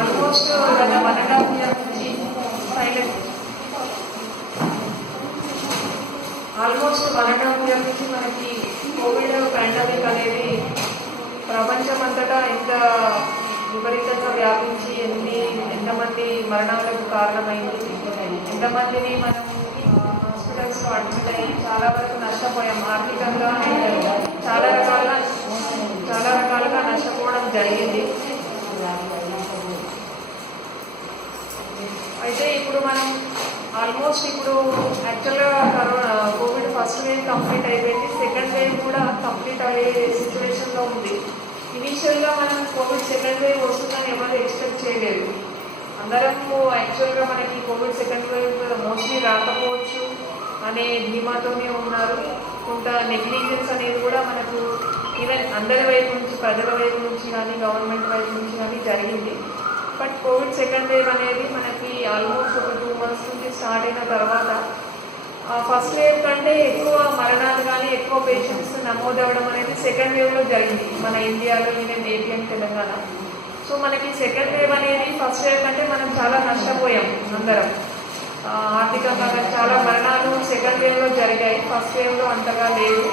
Almost గత 1.5 year నుంచి silent almost 1.5 year నుంచి మనకి కోవిడ్ పాండమిక్ అనేది ప్రపంచమంతటా ఎంత విపరీతంగా వ్యాపించి ఎంతమంది మరణాలకు కారణమైంది, ఎంతమందిని మనం హాస్పిటల్స్లో అడ్మిట్ అయ్యి చాలా వరకు నష్టపోయాం. ఆర్థికంగా చాలా రకాలుగా నష్టపోవడం జరిగింది. అయితే ఇప్పుడు మనం ఆల్మోస్ట్ యాక్చువల్గా కోవిడ్ ఫస్ట్ వేవ్ కంప్లీట్ అయిపోయింది, సెకండ్ వేవ్ కూడా కంప్లీట్ అయ్యే సిచ్యువేషన్లో ఉంది. ఇనీషియల్గా మనం కోవిడ్ సెకండ్ వేవ్ వస్తుందని ఎవరు ఎక్స్పెక్ట్ చేయలేదు. అందరము యాక్చువల్గా మనకి కోవిడ్ సెకండ్ వేవ్ మోస్ట్లీ రాకపోవచ్చు అనే ధీమాతోనే ఉన్నారు. కొంత నెగ్లిజెన్స్ అనేది కూడా మనకు ఈవెన్ అందరి వైపు నుంచి, ప్రజల వైపు నుంచి కానీ గవర్నమెంట్ వైపు నుంచి కానీ జరిగింది. బట్ కోవిడ్ సెకండ్ వేవ్ అనేది మనకి ఆల్మోస్ట్ ఒక 2 months నుంచి స్టార్ట్ అయిన తర్వాత ఫస్ట్ వేవ్ కంటే ఎక్కువ మరణాలు కానీ ఎక్కువ పేషెంట్స్ నమోదవడం అనేది సెకండ్ వేవ్లో జరిగింది మన ఇండియాలో, even AP and Telangana. So మనకి సెకండ్ వేవ్ అనేది ఫస్ట్ వేవ్ కంటే మనం చాలా నష్టపోయాం అందరం. ఆర్థికంగా చాలా మరణాలు సెకండ్ వేవ్లో జరిగాయి, ఫస్ట్ వేవ్లో అంతగా లేవు.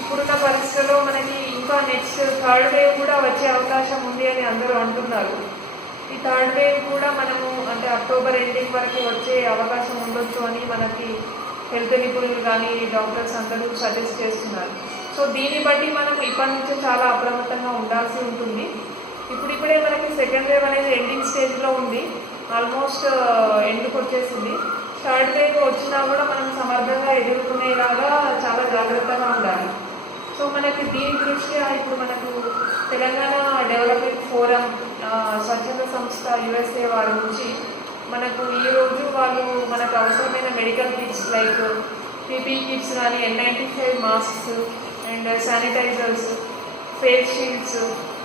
ఇప్పుడున్న పరిస్థితుల్లో మనకి ఇంకా నెక్స్ట్ థర్డ్ వేవ్ కూడా వచ్చే అవకాశం ఉంది అని అందరూ అంటున్నారు. ఈ థర్డ్ వేవ్ కూడా మనము అంటే అక్టోబర్ ఎండింగ్ వరకు వచ్చే అవకాశం ఉండొచ్చు అని మనకి హెల్త్ నిపుణులు కానీ డాక్టర్స్ అందరూ సజెస్ట్ చేస్తున్నారు. సో దీన్ని బట్టి మనం ఇప్పటి నుంచే చాలా అప్రమత్తంగా ఉండాల్సి ఉంటుంది. ఇప్పుడిప్పుడే మనకి సెకండ్ వేవ్ అనేది ఎండింగ్ స్టేజ్లో ఉంది, ఆల్మోస్ట్ ఎండ్కి వచ్చేసింది. థర్డ్ వేవ్ వచ్చినా కూడా మనం సమర్థంగా ఎదుర్కొనేలాగా చాలా జాగ్రత్తగా ఉండాలి. సో మనకి దీని దృష్ట్యా ఇప్పుడు మనకు తెలంగాణ డెవలప్మెంట్ ఫోరం స్వచ్ఛంద సంస్థ USA వారి నుంచి మనకు ఈరోజు వాళ్ళు మనకు అవసరమైన medical kits like PPE kits కానీ, N95 masks and sanitisers, face shields,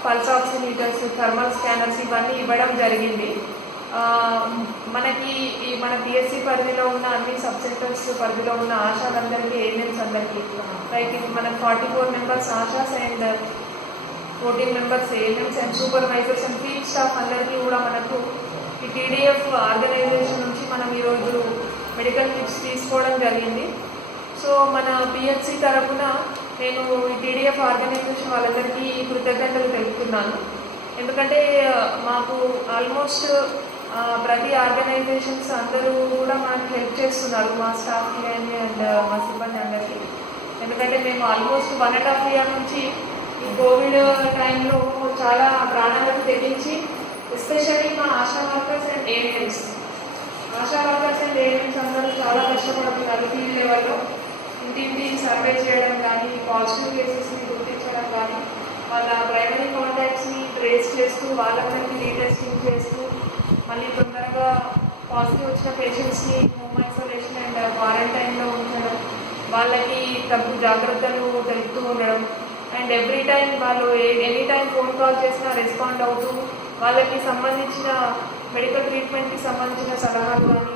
pulse oximeters, thermal scanners ఇవన్నీ ఇవ్వడం జరిగింది. మనకి మన PSC పరిధిలో ఉన్న అన్ని సబ్ సెంటర్స్ పరిధిలో ఉన్న ఆశాలందరికీ, ఏఎన్ఎంస్ అందరికీ, లైక్ మనకు 44 members ASHAs and 14 members ANMs and supervisors and field staff అందరికీ కూడా మనకు ఈ TDF ఆర్గనైజేషన్ నుంచి మనం ఈరోజు మెడికల్ కిట్స్ తీసుకోవడం జరిగింది. సో మన PHC తరఫున నేను ఈ TDF ఆర్గనైజేషన్ వాళ్ళందరికీ కృతజ్ఞతలు తెలుపుతున్నాను. ఎందుకంటే మాకు ఆల్మోస్ట్ ప్రతి ఆర్గనైజేషన్స్ అందరూ కూడా మనకి హెల్ప్ చేస్తున్నారు, మా స్టాఫ్కి కానీ అండ్ మా సిబ్బంది అందరికీ. ఎందుకంటే మేము ఆల్మోస్ట్ 1.5 year నుంచి ఈ కోవిడ్ టైంలో చాలా ప్రాణాలకు తెగించి, ఎస్పెషల్లీ మా ఆశా వర్కర్స్ అండ్ ఏఎన్ఎంస్ అందరూ చాలా కష్టపడుతున్నారు. ఫీల్డ్ లెవెల్లో ఇంటింటి సర్వే చేయడం కానీ, పాజిటివ్ కేసెస్ని గుర్తించడం కానీ, వాళ్ళ ప్రైమరీ కాంటాక్ట్స్ని ట్రేస్ చేస్తూ వాళ్ళందరికీ రీటెస్టింగ్ చేస్తూ మళ్ళీ తొందరగా పాజిటివ్ వచ్చిన పేషెంట్స్ని హోమ్ ఐసోలేషన్ అండ్ క్వారంటైన్లో ఉంచడం, వాళ్ళకి తగు జాగ్రత్తలు తెలుపుతూ ఉండడం అండ్ ఎవ్రీ టైం వాళ్ళు ఎనీ టైం ఫోన్ కాల్ చేసినా రెస్పాండ్ అవుతూ వాళ్ళకి సంబంధించిన మెడికల్ ట్రీట్మెంట్కి సంబంధించిన సలహాలు కానీ,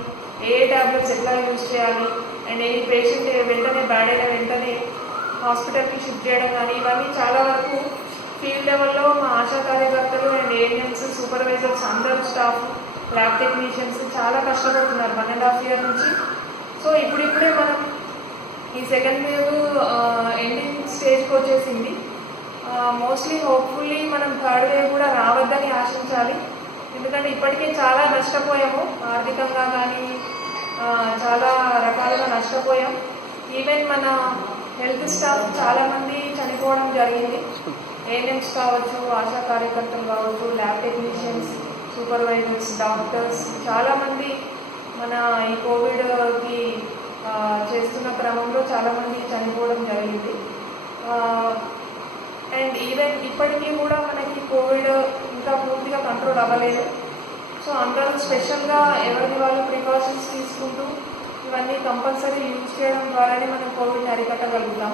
ఏ ట్యాబ్లెట్స్ ఎట్లా యూజ్ చేయాలి అండ్ ఏ పేషెంట్ వెంటనే బ్యాడ్ అయిన వెంటనే హాస్పిటల్కి షిఫ్ట్ చేయడం కానీ, ఇవన్నీ చాలా వరకు ఫీల్డ్ లెవెల్లో మా ఆశా కార్యకర్తలు అండ్ ఏఎన్ఎంస్, సూపర్వైజర్స్ అందరూ స్టాఫ్, ల్యాబ్ టెక్నీషియన్స్ చాలా కష్టపడుతున్నారు 1.5 year నుంచి. సో ఇప్పుడిప్పుడే మనం ఈ సెకండ్ వేవ్ ఎండింగ్ స్టేజ్కి వచ్చేసింది. మోస్ట్లీ హోప్ఫుల్లీ మనం థర్డ్ వేవ్ కూడా రావద్దని ఆశించాలి. ఎందుకంటే ఇప్పటికే చాలా నష్టపోయాము, ఆర్థికంగా కానీ చాలా రకాలుగా నష్టపోయాం. ఈవెన్ మన హెల్త్ స్టాఫ్ చాలామంది చనిపోవడం జరిగింది. ఏఎన్ఎంస్ కావచ్చు, ఆశా కార్యకర్తలు కావచ్చు, ల్యాబ్ టెక్నీషియన్స్, సూపర్వైజర్స్, డాక్టర్స్ చాలామంది మన ఈ కోవిడ్కి చేస్తున్న క్రమంలో చాలామంది చనిపోవడం జరిగింది. అండ్ ఈవెన్ ఇప్పటికీ కూడా మనకి కోవిడ్ ఇంకా పూర్తిగా కంట్రోల్ అవ్వలేదు. సో అందరూ స్పెషల్గా ఎవరిది వాళ్ళు ప్రికాషన్స్ తీసుకుంటూ ఇవన్నీ కంపల్సరీ యూజ్ చేయడం ద్వారానే మనం కోవిడ్ని అరికట్టగలుగుతాం.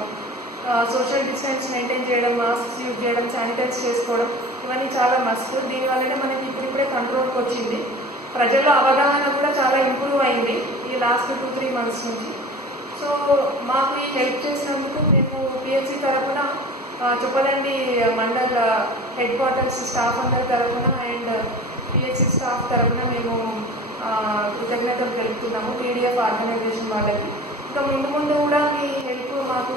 సోషల్ డిస్టెన్స్ మెయింటైన్ చేయడం, మాస్క్స్ యూజ్ చేయడం, శానిటైజ్ చేసుకోవడం ఇవన్నీ చాలా మస్ట్. దీనివల్లనే మనకి ఇప్పుడిప్పుడే కంట్రోల్కి వచ్చింది. ప్రజల్లో అవగాహన కూడా చాలా ఇంప్రూవ్ అయింది ఈ లాస్ట్ 2-3 months నుంచి. సో మాకు ఈ హెల్ప్ చేసినందుకు మేము PHC తరఫున Choppadandi mandal head quarters staff అందరి తరఫున అండ్ పిహెచ్సి స్టాఫ్ తరఫున మేము కృతజ్ఞతలు తెలుపుతున్నాము టీడీఎఫ్ ఆర్గనైజేషన్ వాళ్ళకి. ఇంకా ముందు ముందు కూడా మీ హెల్ప్ మాకు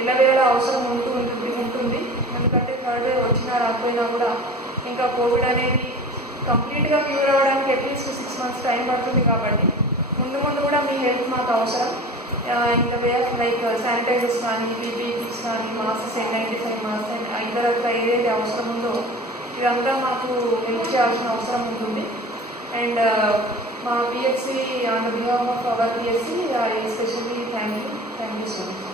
ఎల్లవేళలా అవసరం ఉంటుంది. ఎందుకంటే థర్డ్ వేవ్ వచ్చినా రాకపోయినా కూడా ఇంకా కోవిడ్ అనేది కంప్లీట్గా క్యూర్ అవ్వడానికి అట్లీస్ట్ 6 months టైం పడుతుంది. కాబట్టి ముందు కూడా మీ హెల్ప్ మాకు అవసరం. ఇంకా వే ఆఫ్ లైక్ శానిటైజర్స్ కానీ, పీపీ కిట్స్ కానీ, మాస్క్స్, N95 మాస్క్ అండ్ ఇతరత్ర ఏదైతే అవసరం ఉందో ఇదంతా మాకు హెల్ప్ చేయాల్సిన అవసరం ఉంటుంది. అండ్ మా PHC on behalf of our PHC I especially thank you so much.